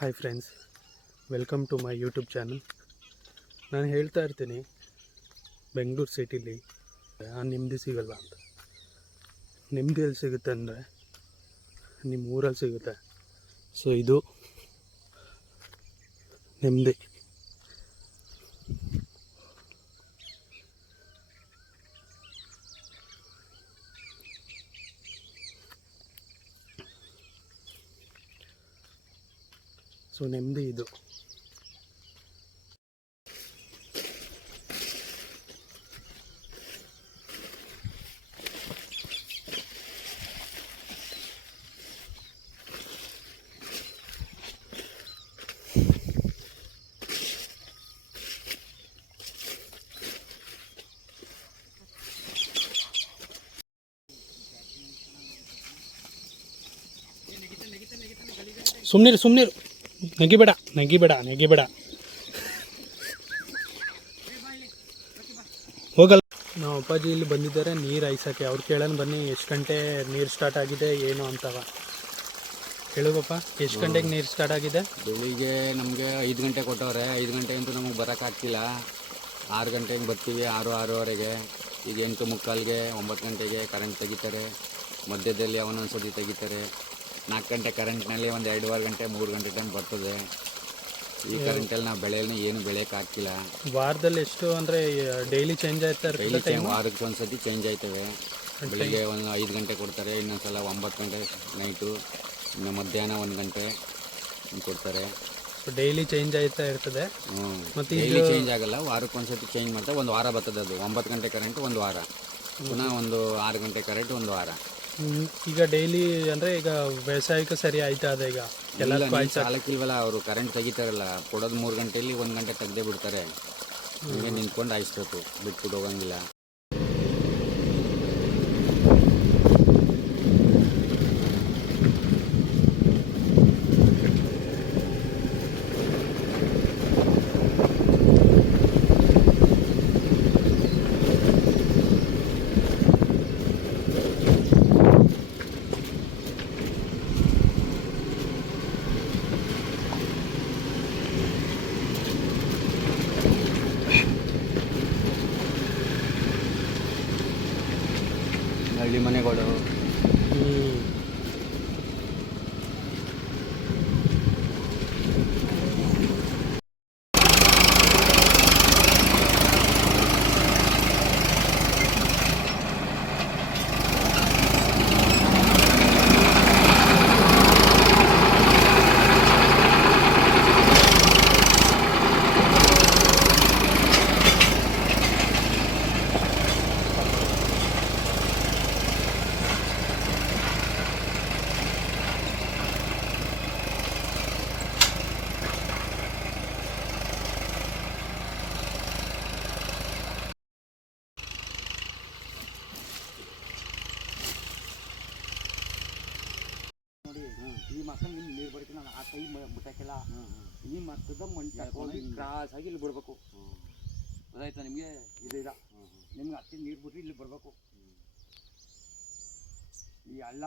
Hi friends, welcome to my YouTube channel. ನಾನು ಹೇಳ್ತಾ ಇರ್ತೀನಿ ಬೆಂಗಳೂರು ಸಿಟಿಲಿ ನೆಮ್ಮದಿ ಸಿಗಲ್ಲ ಅಂತ. ನೆಮ್ಮದಿ ಎಲ್ಲಿ ಸಿಗುತ್ತೆ ಅಂದರೆ ನಿಮ್ಮ ಊರಲ್ಲಿ ಸಿಗುತ್ತೆ. ಸೊ ಇದು ನೆಮ್ಮದಿ. ಸೊ ನೆಮ್ಮದಿ ಇದು. ಸುಮ್ಮನಿರು ನಗಿಬೇಡ. ಹೋಗಲ್ಲ. ನಾವು ಅಪ್ಪಾಜಿ ಇಲ್ಲಿ ಬಂದಿದ್ದಾರೆ ನೀರು ಹಾಯ್ಸೋಕ್ಕೆ. ಅವ್ರು ಕೇಳೋಣ ಬನ್ನಿ, ಎಷ್ಟು ಗಂಟೆ ನೀರು ಸ್ಟಾರ್ಟ್ ಆಗಿದೆ ಏನು ಅಂತವ. ಹೇಳು ಪಾಪ, ಎಷ್ಟು ಗಂಟೆಗೆ ನೀರು ಸ್ಟಾರ್ಟ್ ಆಗಿದೆ? ಬೆಳಿಗ್ಗೆ ನಮಗೆ 5 ಗಂಟೆ ಕೊಟ್ಟವ್ರೆ. 5 ಗಂಟೆ ಅಂತೂ ನಮಗೆ ಬರೋಕ್ಕಾಗ್ತಿಲ್ಲ. 6 ಗಂಟೆಗೆ ಬರ್ತೀವಿ, 6:30ವರೆಗೆ. ಈಗ 8:45ಗೆ 9 ಗಂಟೆಗೆ ಕರೆಂಟ್ ತೆಗಿತಾರೆ. ಮಧ್ಯದಲ್ಲಿ ಅವನೊಂದು ಸತಿ ತೆಗಿತಾರೆ. 4 ಗಂಟೆ ಕರೆಂಟ್ನಲ್ಲಿ ಒಂದು 2.5 ಗಂಟೆ 3 ಗಂಟೆ ಟೈಮ್ ಬರ್ತದೆ. ಈ ಕರೆಂಟಲ್ಲಿ ನಾವು ಬೆಳೆಯನ್ನು ಏನು ಬೆಳೆಯೋಕ್ಕಾಗ್ತಿಲ್ಲ. ವಾರದಲ್ಲಿ ಎಷ್ಟು ಅಂದರೆ ಡೈಲಿ ಚೇಂಜ್ ಆಯ್ತಾ ಇರ್ತದೆ? ವಾರಕ್ಕೆ ಒಂದು ಸತಿ ಚೇಂಜ್ ಆಯ್ತವೆ. ಬೆಳಿಗ್ಗೆ ಒಂದು 5 ಗಂಟೆ ಕೊಡ್ತಾರೆ, ಇನ್ನೊಂದು ಸಲ 9 ಗಂಟೆ ನೈಟು, ಇನ್ನು ಮಧ್ಯಾಹ್ನ 1 ಗಂಟೆ ಕೊಡ್ತಾರೆ. ಡೈಲಿ ಚೇಂಜ್ ಆಯ್ತಾ ಇರ್ತದೆ. ಮತ್ತು ಡೈಲಿ ಚೇಂಜ್ ಆಗಲ್ಲ, ವಾರಕ್ಕೆ ಒಂದು ಸತಿ ಚೇಂಜ್ ಮಾಡ್ತಾರೆ. ಒಂದು ವಾರ ಬರ್ತದೆ ಅದು. 9 ಗಂಟೆ ಕರೆಂಟು ಒಂದು ವಾರ, ಪುನಃ ಒಂದು 6 ಗಂಟೆ ಕರೆಂಟ್ ಒಂದು ವಾರ. ಈಗ ಡೈಲಿ ಅಂದರೆ ಈಗ ವ್ಯವಸಾಯಕ್ಕೆ ಸರಿ ಆಯ್ತಾ ಅದ? ಈಗ ಎಲ್ಲ ಸಾಲಕ್ಕಿಲ್ವಲ್ಲ, ಅವರು ಕರೆಂಟ್ ತೆಗಿತಾರಲ್ಲ, ಕೊಡೋದು 3 ಗಂಟೆಯಲ್ಲಿ 1 ಗಂಟೆ ತೆಗೆದೇ ಬಿಡ್ತಾರೆ. ಹೀಗೆ ನಿಂತ್ಕೊಂಡು ಹಾಯಿಸ್ಬೇಕು, ಬಿಟ್ಬಿಟ್ಟು ಹೋಗಂಗಿಲ್ಲ. ಹಳ್ಳಿ ಮನೆಗಳು ಈ ಮಕ್ಕಳು ನೀರು ಬಡಿಕೆ ನಾನು ಆ ಕೈ ಮುಟ್ಟಕ್ಕೆಲ್ಲ. ಈ ಮಕ್ಕದ ಮಣ್ಣು ತಗೊಂಡು ಕ್ರಾಸ್ ಆಗಿ ಇಲ್ಲಿ ಬಿಡ್ಬೇಕು. ಗೊತ್ತಾಯ್ತಾ ನಿಮಗೆ? ಇದು ನಿಮ್ಗೆ ಹತ್ತಿ ನೀರು ಬಿಟ್ಟು ಇಲ್ಲಿ ಬರಬೇಕು. ಈ ಹಳ್ಳ